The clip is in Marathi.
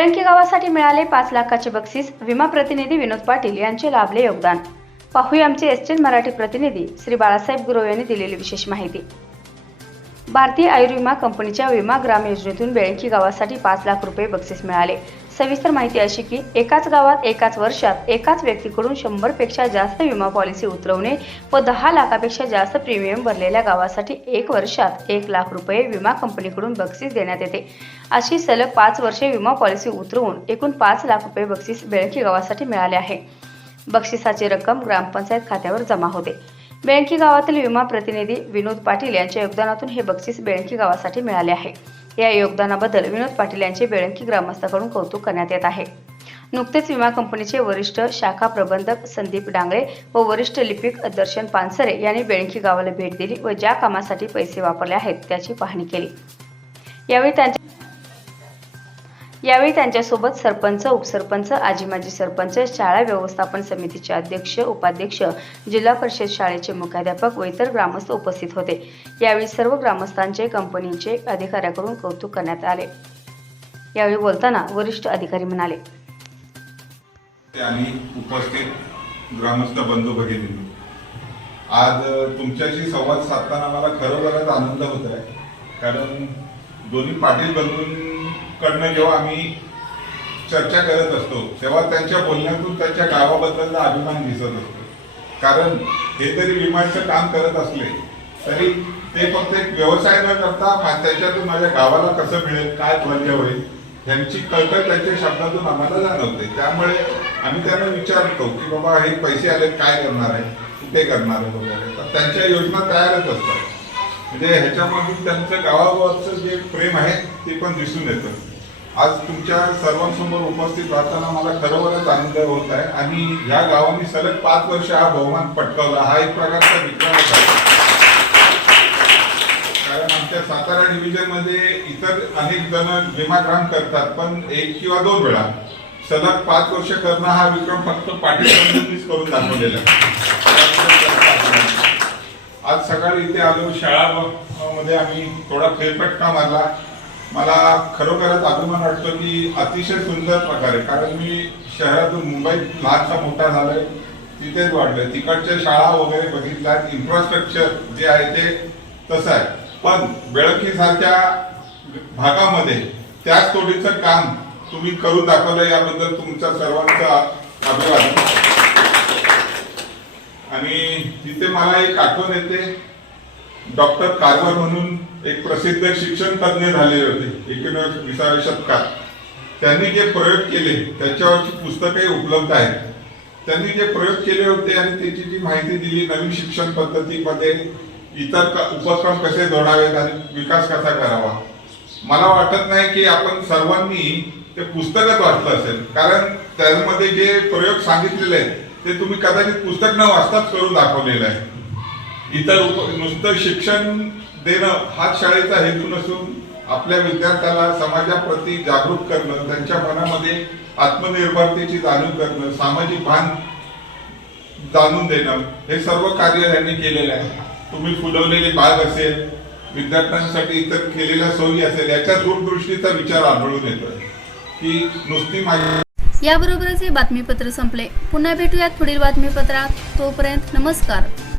बेळंकी गावासाठी मिळाले पाच लाखाचे बक्षीस. विमा प्रतिनिधी विनोद पाटील यांचे लाभले योगदान. पाहूया आमचे एसटेन मराठी प्रतिनिधी श्री बाळासाहेब गुरव यांनी दिलेली विशेष माहिती. भारतीय आयुर्विमा कंपनीच्या विमा ग्राम योजनेतून बेळंकी गावासाठी पाच लाख रुपये बक्षीस मिळाले. सविस्तर माहिती अशी की एकाच गावात एकाच वर्षात एकाच व्यक्तीकडून शंभरपेक्षा जास्त विमा पॉलिसी उतरवणे व दहा लाखापेक्षा जास्त प्रीमियम भरलेल्या गावासाठी एक वर्षात एक लाख रुपये विमा कंपनीकडून बक्षीस देण्यात येते. अशी सलग पाच वर्षे विमा पॉलिसी उतरवून एकूण पाच लाख रुपये बक्षीस बेळकी गावासाठी मिळाले आहे. बक्षिसाची रक्कम ग्रामपंचायत खात्यावर जमा होते. बेळकी गावातील विमा प्रतिनिधी विनोद पाटील यांच्या योगदानातून हे बक्षीस बेळकी गावासाठी मिळाले आहे. या योगदानाबद्दल विनोद पाटील यांचे बेळंकी ग्रामस्थांकडून कौतुक करण्यात येत आहे. नुकतेच विमा कंपनीचे वरिष्ठ शाखा प्रबंधक संदीप डांगळे व वरिष्ठ लिपिक दर्शन पानसरे यांनी बेळंकी गावाला भेट दिली व ज्या कामासाठी पैसे वापरले आहेत त्याची पाहणी केली. यावेळी त्यांच्या यावेळी त्यांच्यासोबत सरपंच उपसरपंच आजी माजी सरपंच शाळा व्यवस्थापन समितीचे अध्यक्ष उपाध्यक्ष जिल्हा परिषद शाळेचे मुख्याध्यापक व इतर ग्रामस्थ उपस्थित होते. यावेळी सर्व ग्रामस्थांचे कंपनीचे अधिकाऱ्याकडून कौतुक करण्यात आले. यावेळी बोलताना वरिष्ठ अधिकारी म्हणाले आणि उपस्थित ग्रामस्थ बंधू भगिनी आज तुमच्याशी संवाद साधताना मला खरोखरच आनंद होत आहे. कारण दोन्ही पाटील कडनं जेव्हा आम्ही चर्चा करत असतो तेव्हा त्यांच्या बोलण्यातून त्यांच्या गावाबद्दलचा अभिमान दिसत असतो. कारण हे तरी विमाचं काम करत असले तरी ते फक्त एक व्यवसाय न करता त्याच्यातून माझ्या गावाला कसं मिळेल काय मजा होईल यांची कळकळ त्यांच्या शब्दातून आम्हाला जाणवते. त्यामुळे आम्ही त्यांना विचारतो की बाबा हे पैसे आले काय करणार आहे? कुठे करणार आहे वगैरे? तर त्यांच्या योजना तयारच असतात. म्हणजे ह्याच्यामधून त्यांचं गावाबाबतचं जे प्रेम आहे ते पण दिसून येतं. आज तुमच्या सर्वांसमोर उपस्थित राहताना मला खरोखरच आनंद होत आहे. आणि ह्या गावाने सलग पाच वर्ष हा बहुमान पटकावला. हा एक प्रकारचा विक्रम आहे. कारण आमच्या सातारा डिव्हिजनमध्ये इतर अनेक जण विमा ग्राम करतात पण एक किंवा दोन वेळा. सलग पाच वर्ष करणं हा विक्रम फक्त पाटील करून दाखवलेला आज सकाळी इथे आलो शाळा मध्ये आम्ही थोडा फेरफटका मारला. मला खरोखरच अभिमान वाटतो की अतिशय सुंदर प्रकारे कारण मी शहरातून मुंबईत लहानसा मोठा झालोय तिथेच वाढलोय. तिकडच्या शाळा वगैरे बघितल्यात इन्फ्रास्ट्रक्चर जे आहे ते तसं आहे. पण बेळकीसारख्या भागामध्ये त्याच तोडीचं काम तुम्ही करून दाखवलं याबद्दल तुमचा सर्वांचा अभिवादन. आणि तिथे मला एक आठवण येते डॉक्टर कारवर म्हणून एक प्रसिद्ध शिक्षण तज्ञ झालेले होते एकोणविसाव्या शतकात. त्यांनी जे प्रयोग केले त्याच्यावरची पुस्तके उपलब्ध आहेत. त्यांनी जे प्रयोग केले होते आणि त्याची जी माहिती दिली नवीन शिक्षण पद्धतीमध्ये इतर उपक्रम कसे जोडावेत आणि विकास कसा करावा? मला वाटत नाही की आपण सर्वांनी ते पुस्तकच वाचलं असेल. कारण त्यामध्ये जे प्रयोग सांगितलेले आहेत ते तुम्ही कदाचित पुस्तक न वाचताच करून दाखवलेलं आहे. इतर उप- नुसतं शिक्षण देणं हा शाळेचा हेतू नसून आपल्या विद्यार्थ्याला समाजाप्रती जागरूक करणं त्यांच्या मनामध्ये आत्मनिर्भरतेची जाणीव करणं सामाजिक भान जाणून देणं हे सर्व कार्य त्यांनी केलेलं आहे. तुम्ही फुलवलेली बाग असेल विद्यार्थ्यांसाठी इतर केलेल्या सोयी असेल याच्या दूरदृष्टीचा विचार आढळून येतो की नुसती माझी याबरोबरच हे बातमीपत्र संपले. पुन्हा भेटूयात पुढील बातमीपत्रात. तोपर्यंत नमस्कार.